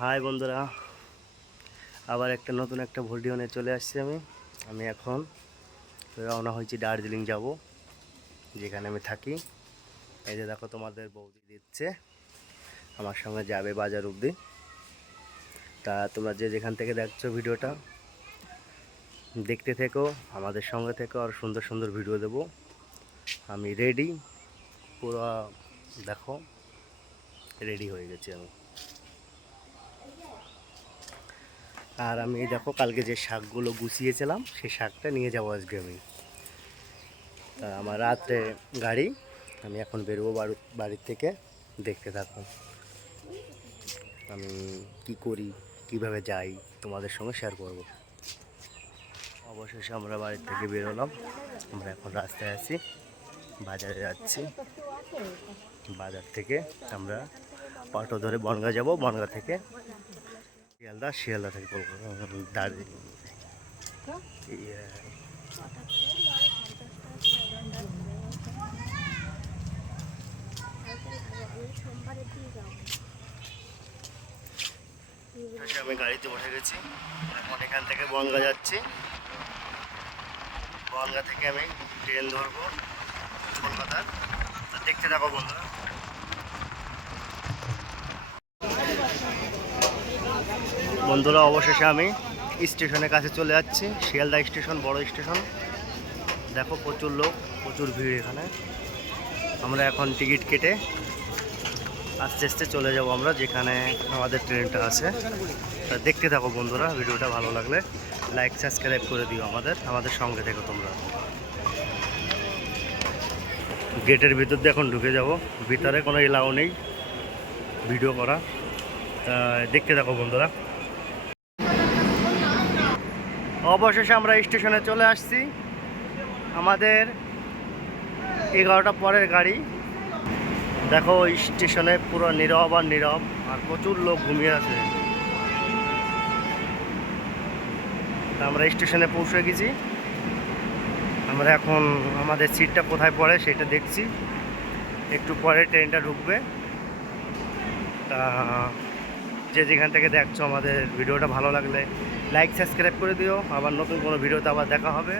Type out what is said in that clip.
High বন্ধুরা, আবার নতুন একটা ভিডিও নিয়ে চলে আসছি। আমি এখন রওনা হয়েছি দার্জিলিং যাব, যেখানে আমি থাকি। এই যে দেখো, তোমাদের বৌদি দিচ্ছে, আমার সঙ্গে যাবে বাজার অবধি। তা তোমরা যে যেখান থেকে দেখছো ভিডিওটা দেখতে থেকো, আমাদের সঙ্গে থেকো, আর সুন্দর সুন্দর ভিডিও দেব। আমি রেডি, পুরো দেখো রেডি হয়ে গেছি আমি। আর আমি দেখো, কালকে যে শাকগুলো গুছিয়েছিলাম সেই শাকটা নিয়ে যাবো আজকে আমি। তা আমার রাত্রে গাড়ি, আমি এখন বেরোবো বাড়ির থেকে। দেখতে থাকুন আমি কি করি, কিভাবে যাই, তোমাদের সঙ্গে শেয়ার করব। অবশেষে আমরা বাড়ির থেকে বেরোলাম। আমরা এখন রাস্তায় আছি, বাজারে যাচ্ছি। বাজার থেকে আমরা অটো ধরে বনগাঁ যাব, বনগাঁ থেকে শিয়ালদা, শিয়ালদা থেকে দার্জিলিং। আমি গাড়িতে বসে গেছি, এখন এখান থেকে বনগাঁ যাচ্ছি। বনগাঁ থেকে আমি ট্রেন ধরবো কলকাতার। দেখতে থাকো বন্ধুরা। বন্ধুরা, অবশেষে আমি স্টেশনের কাছে চলে যাচ্ছি। শিয়ালদা স্টেশন, বড় স্টেশন। দেখো প্রচুর লোক, প্রচুর ভিড় এখানে। আমরা এখন টিকিট কেটে আস্তে আস্তে চলে যাব আমরা যেখানে আমাদের ট্রেনটা আছে। তা দেখতে থাকো বন্ধুরা, ভিডিওটা ভালো লাগলে লাইক সাবস্ক্রাইব করে দিও, আমাদের সঙ্গে থেকো তোমরা। গেটের ভিতর দিয়ে এখন ঢুকে যাব, ভিতরে কোনো এলাও নেই ভিডিও করা। তা দেখতে থাকো বন্ধুরা। অবশেষে আমরা স্টেশনে চলে আসছি। আমাদের 11টা পরের গাড়ি। দেখো স্টেশনে পুরো নীরব আর নীরব, আর প্রচুর লোক ঘুমিয়ে আছে। আমরা স্টেশনে পৌঁছে গেছি। আমরা এখন আমাদের সিটটা কোথায় পড়ে সেটা দেখছি। একটু পরে ট্রেনটা ঢুকবে। তা যে যেখান থেকে দেখছো আমাদের ভিডিওটা ভালো লাগলে লাইক সাবস্ক্রাইব করে দিও। আবার নতুন কোনো ভিডিওতে আবার দেখা হবে।